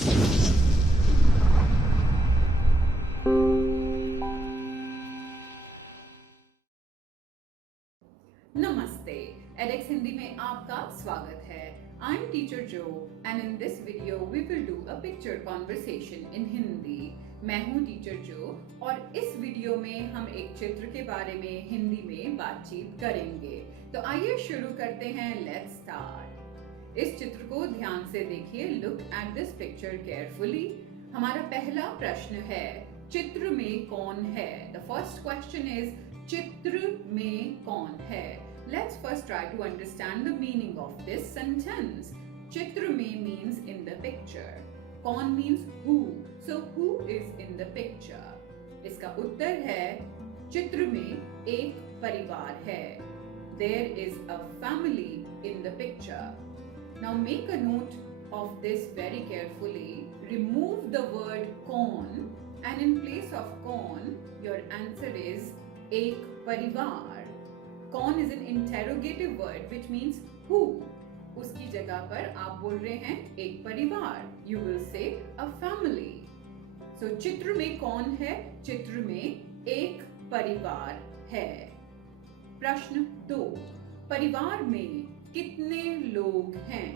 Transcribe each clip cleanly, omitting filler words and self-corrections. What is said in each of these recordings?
नमस्ते, edX हिंदी में आपका स्वागत है। I am teacher Joe and in this video we will do a picture conversation in Hindi. मैं हूँ टीचर जो और इस वीडियो में हम एक चित्र के बारे में हिंदी में बातचीत करेंगे। तो आइए शुरू करते हैं। Let's start। इस चित्र को ध्यान से देखिए। Look at this picture carefully। हमारा पहला प्रश्न है, चित्र में कौन है? The first question is, चित्र में कौन है? Let's first try to understand the meaning of this sentence. चित्र में means in the picture. कौन means who. So who is in the picture? इसका उत्तर है, चित्र में एक परिवार है। There is a family in the picture. Now make a note of this very carefully. Remove the word कौन and in place of कौन your answer is एक परिवार। कौन is an interrogative word which means who. उसकी जगह पर आप बोल रहे हैं एक परिवार। You will say a family. सो चित्र में कौन है? चित्र में एक परिवार है। प्रश्न 2, परिवार में कितने लोग हैं?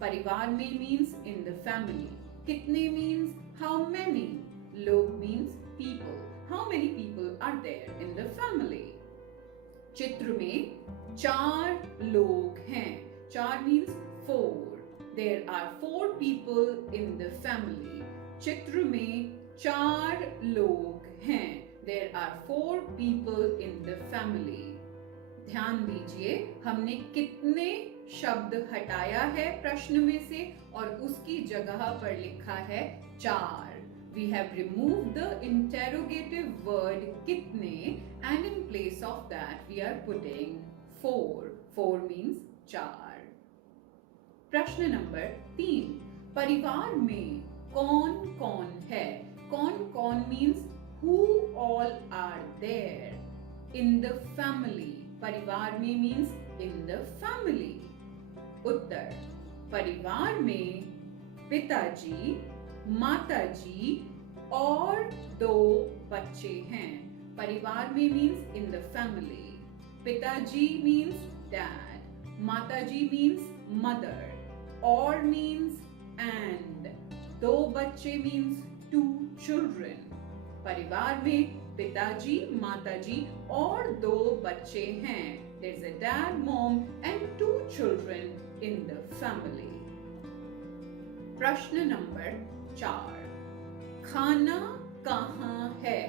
परिवार में मीन्स इन द फैमिली। कितने मीन्स हाउ मेनी। लोग means people. How many people are there in the family? चित्र में 4 लोग हैं। 4 means 4. There are 4 people in the family. चित्र में 4 लोग हैं। There are 4 people in the family. ध्यान दीजिए, हमने कितने शब्द हटाया है प्रश्न में से और उसकी जगह पर लिखा है 4। We have removed the interrogative word कितने and in place of that we are putting 4. 4 means 4. प्रश्न नंबर 3, परिवार में कौन कौन है? कौन कौन means who all are there in the family. परिवार में means in the family. उत्तर, परिवार में पिताजी, माताजी और 2 बच्चे हैं। परिवार में मीन्स इन द फैमिली। पिताजी मीन्स डैड, माताजी मीन्स मदर, और मीन्स एंड, 2 बच्चे मीन्स 2 चिल्ड्रन। परिवार में पिताजी, माताजी और 2 बच्चे हैं। There is a dad, mom and 2 children in the family. प्रश्न नंबर 4, खाना कहाँ है?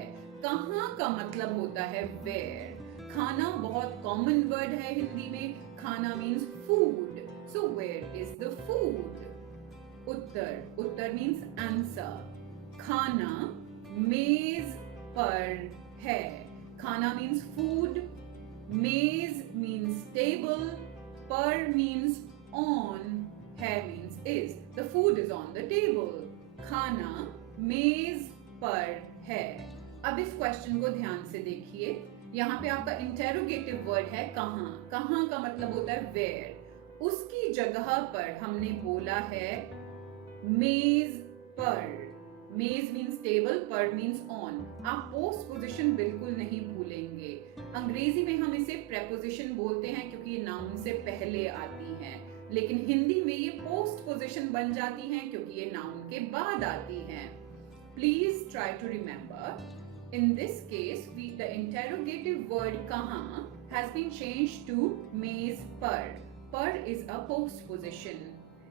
कहाँ का मतलब होता है वेयर। खाना बहुत कॉमन वर्ड है हिंदी में। खाना means food. So where is the food? उत्तर मीन्स आंसर। खाना मेज पर है। खाना मीन्स फूड, मेज मीन्स टेबल, पर मीन्स ऑन, है means is. The food is on the table. खाना मेज पर है। अब इस क्वेश्चन को ध्यान से देखिए। यहाँ पे आपका इंटेरोगेटिव वर्ड है कहाँ। कहाँ का मतलब होता है वेयर। उसकी जगह पर हमने बोला है मेज पर। मेज मीन्स टेबल, पर मीन्स ऑन। आप पोस्ट पोजिशन बिल्कुल नहीं भूलेंगे। अंग्रेजी में हम इसे प्रेपोजिशन बोलते हैं क्योंकि ये नाउन से पहले आती हैं, लेकिन हिंदी में ये पोस्ट पोजिशन बन जाती हैं क्योंकि ये नाउन के बाद आती हैं। Please try to remember, in this case the interrogative word कहाँ has been changed to मेज पर. Per is a post position.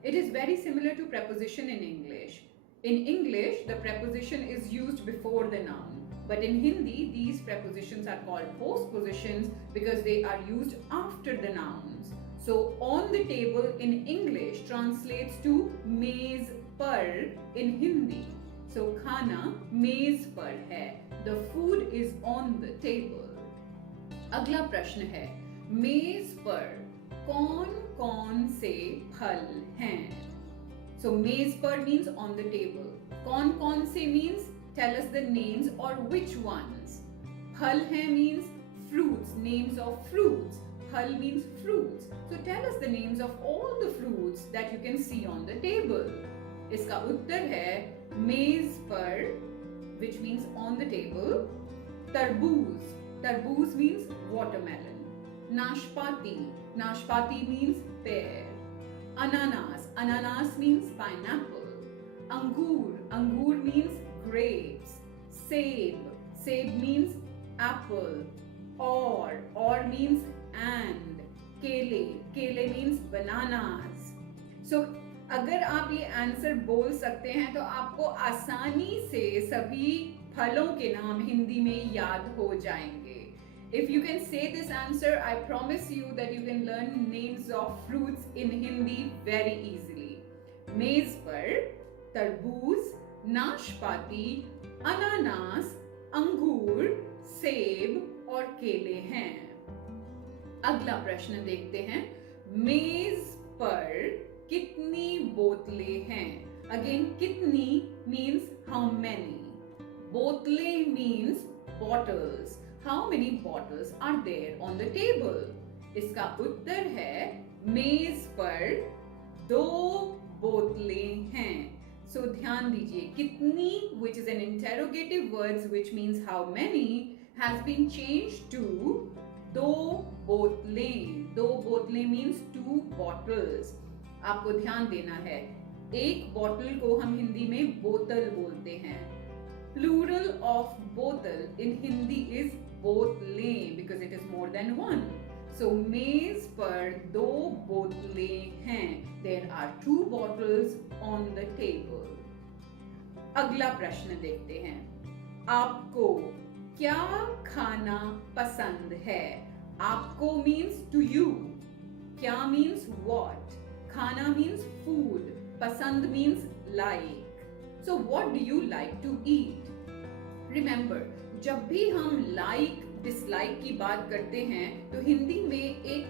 It is very similar to preposition in English. In English, the preposition is used before the noun. But in Hindi, these prepositions are called post positions because they are used after the nouns. So, on the table in English translates to मेज पर in Hindi. So, खाना मेज पर है. The food is on the table. अगला प्रश्न है, मेज पर कौन कौन से फल हैं? So मेज पर means on the table. कौन कौन से means tell us the names or which ones. फल हैं means fruits, names of fruits. फल means fruits. So tell us the names of all the fruits that you can see on the table. इसका उत्तर है मेज पर, which means on the table. तरबूज, तरबूज means watermelon. नाशपाती, नाशपाती means pear. Ananas, ananas means pineapple. Angur, angur means grapes. Seb, seb means apple. Or means and. केले, केले means bananas. So अगर आप ये आंसर बोल सकते हैं तो आपको आसानी से सभी फलों के नाम हिंदी में याद हो जाएंगे. If you can say this answer, I promise you that you can learn names of fruits in Hindi very easily. मेज पर तरबूज, नाशपाती, अनानास, अंगूर, सेब और केले हैं. अगला प्रश्न देखते हैं. मेज पर कितनी बोतलें हैं? अगेन कितनी means how many. बोतलें means bottles. How many bottles are there on the table? इसका उत्तर है मेज पर 2 बोतलें हैं. So ध्यान दीजिए, कितनी which is an interrogative words which means how many has been changed to 2 बोतलें. 2 बोतलें means 2 bottles. आपको ध्यान देना है, एक बोतल को हम हिंदी में बोतल बोलते हैं. Plural of बोतल in Hindi is बोतलें because it is more than one. So मेज पर 2 बोतलें हैं. There are 2 bottles on the table. अगला प्रश्न देखते हैं. आपको क्या खाना पसंद है? आपको means to you. क्या means what. खाना means food. पसंद means like. So what do you like to eat? Remember, जब भी हम like, dislike की बात करते हैं तो हिंदी में एक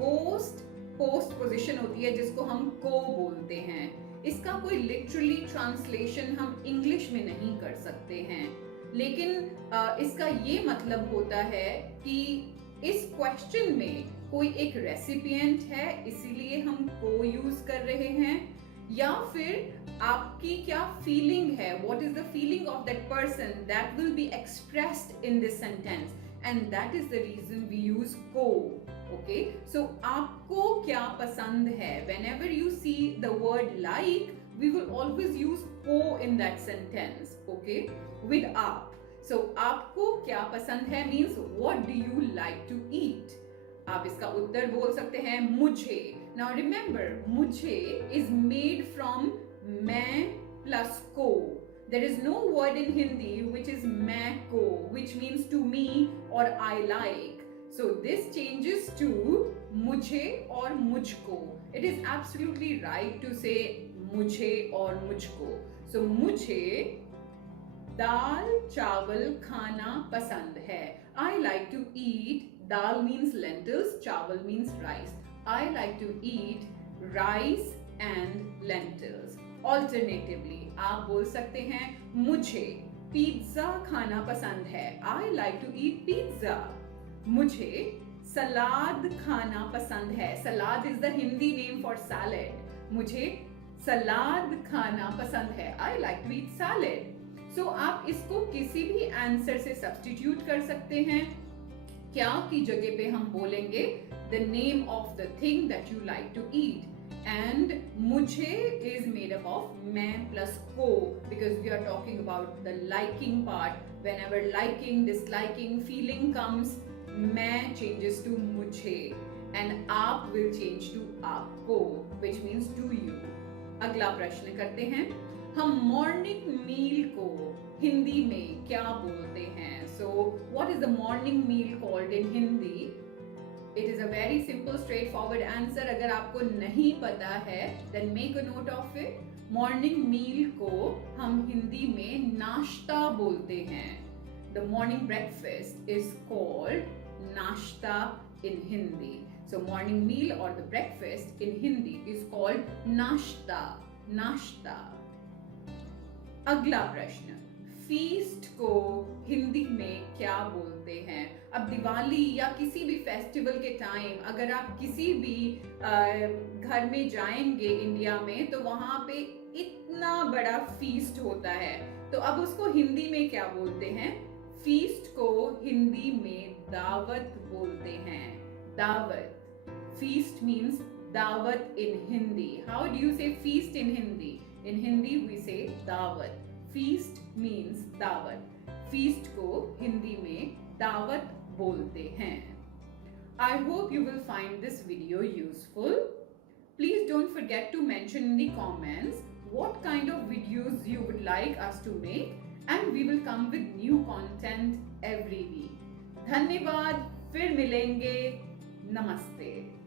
ghost post position होती है जिसको हम को बोलते हैं. इसका कोई literally translation हम English में नहीं कर सकते हैं, लेकिन इसका ये मतलब होता है कि इस क्वेश्चन में कोई एक रेसिपिएंट है इसीलिए हम को यूज कर रहे हैं, या फिर आपकी क्या फीलिंग है, what is the feeling of that person that will be expressed in this sentence, and that is the reason we use को. ओके, सो आपको क्या पसंद है? Whenever you see the word like, we will always use को in that sentence, okay, with आप. So आपको क्या पसंद है means what do you like to eat. आप इसका उत्तर बोल सकते हैं मुझे. नाउ रिमेंबर, मुझे इज मेड फ्रॉम मैं प्लस को. There is no word in Hindi which is मैं को, व्हिच मीन्स टू मी और I like. So this changes to मुझे और मुझको. It is absolutely right to say मुझे और मुझको. सो मुझे दाल चावल खाना पसंद है. I like to eat, dal means lentils, chawal means rice. I like to eat rice and lentils. Alternatively, आप बोल सकते हैं मुझे पिज्जा खाना पसंद है. I like to eat pizza. मुझे सलाद खाना पसंद है. सलाद is the Hindi name for salad. मुझे सलाद खाना पसंद है. I like to eat salad. So, आप इसको किसी भी आंसर से सब्स्टिट्यूट कर सकते हैं. क्या की जगह पे हम बोलेंगे the name of the thing that you like to eat, and मुझे is made up of मैं plus को, because we are talking about the liking part. Whenever liking, disliking, feeling comes, मैं changes to मुझे and आप will change to आपको, which means to you. अगला प्रश्न करते हैं. हम मॉर्निंग मील को हिंदी में क्या बोलते हैं? So what is the morning meal called in Hindi? It is a very simple straightforward answer. अगर आपको नहीं पता है then make a note of it. Morning meal को हम हिंदी में नाश्ता बोलते हैं. The morning breakfast is called nashta in Hindi. So morning meal और the breakfast in Hindi is called nashta. Nashta. अगला प्रश्न, फीस्ट को हिंदी में क्या बोलते हैं? अब दिवाली या किसी भी फेस्टिवल के टाइम अगर आप किसी भी घर में जाएंगे इंडिया में तो वहां पे इतना बड़ा फीस्ट होता है, तो अब उसको हिंदी में क्या बोलते हैं? फीस्ट को हिंदी में दावत बोलते हैं। दावत। फीस्ट मीन्स दावत in Hindi. How do you say feast in Hindi? In Hindi we say दावत. Feast means दावत. Feast को हिंदी में दावत बोलते हैं। I hope you will find this video useful. Please don't forget to mention in the comments what kind of videos you would like us to make, and we will come with new content every week. धन्यवाद, फिर मिलेंगे। नमस्ते।